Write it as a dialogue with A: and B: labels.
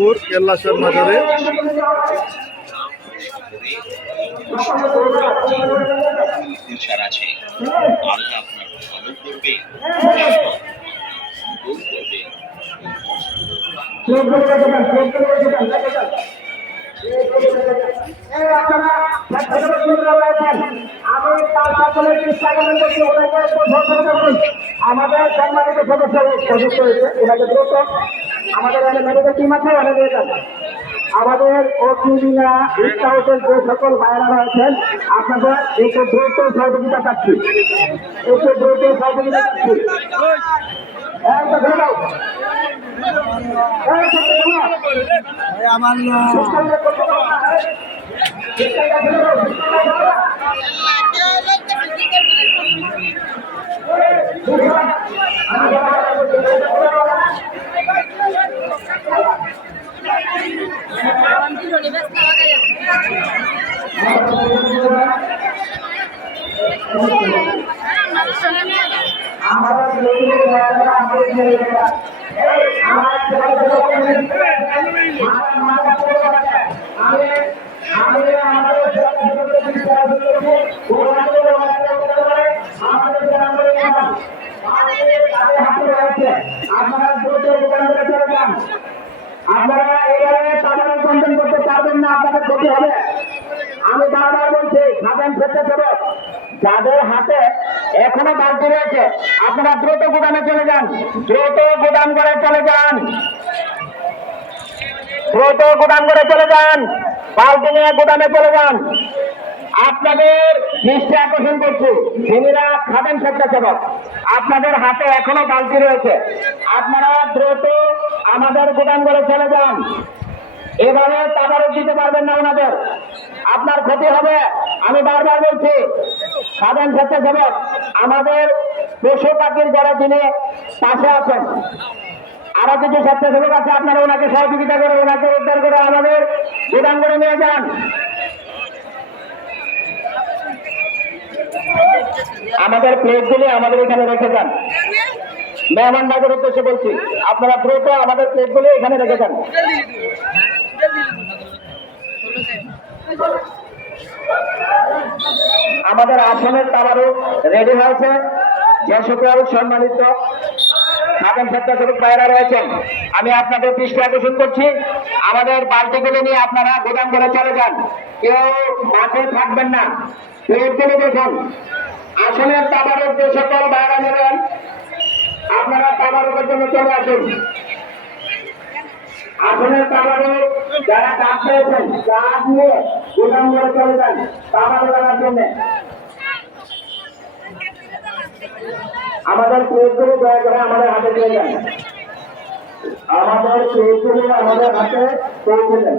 A: মোহাম্মদপুর কেল্লাসের মাজারে।
B: আমাদের সম্মানিত সদস্য সদস্য হয়েছে। ওনাকে দ্রুত আমাদের এখানে মেডিকেল টিম আছে দিয়ে যান আমাদের অগ্নিবীণা স্কাউটের যে সকল ভাইরা রয়েছেন আপনাদের একটু দ্রুত সহযোগিতা চাচ্ছি। একটু দ্রুত সহযোগিতা নাও।
A: আমার
B: আপনারা এইভাবে সাধারণ কন্টেন্ট করতে না আপনাদের ক্ষতি হবে। আমি বারবার বলছি সাধারণ ক্ষেত্রে সদস্য যাদের হাতে এখনও বালতি রয়েছে, আপনারা দ্রুত গুদামে চলে যান। দ্রুত গুদাম করে চলে যান। দ্রুত গুদাম করে চলে যান। বালতি নিয়ে গুদামে চলে যান। আপনাদের দৃষ্টি আকর্ষণ করছি। যিনিরা খাবেন স্বেচ্ছাসেবক আপনাদের হাতে এখনও বালতি রয়েছে। আপনারা দ্রুত আমাদের গুদাম করে চলে যান। এভাবে তাবারক দিতে পারবেন না ওনাদের। আপনার ক্ষতি হবে, আমি বারবার বলছি সাধারণ স্বেচ্ছাসেবক আমাদের পশু পাখির যারা যিনি পাশে আছেন, আরও কিছু স্বেচ্ছাসেবক আছে, আপনারা ওনাকে সহযোগিতা করে, ওনাকে উদ্ধার করে আমাদের গুদাম করে নিয়ে যান। আমাদের প্লেটগুলি আমাদের এখানে রেখে যান। মেহমান বাজার উদ্দেশ্যে বলছি, আপনারা দ্রুত আমাদের প্লেটগুলি এখানে রেখে যান আমাদের আসনের তাবারও রেডি হয়েছে। যে সকল সম্মানিত সাধারণ স্বেচ্ছাসেবক ভাইরা রয়েছেন। আমি আপনাদের দৃষ্টি আকর্ষণ করছি। আমাদের বালতিগুলো নিয়ে আপনারা গোদাম করে চলে যান। কেউ মাঠে থাকবেন না। প্লেটগুলি দেখুন। আসনের তাবারক যে সকল ভাইরা নেবেন আপনারা তাবারকের জন্য চলে আসুন। তাবারক যারা পেয়েছেন নিয়ে করে চলে যান জন্য। আমাদের প্লেটগুলো দয়া করে আমাদের হাতে দিয়ে যান আমাদের প্লেটগুলো আমাদের হাতে পৌঁছে দেন।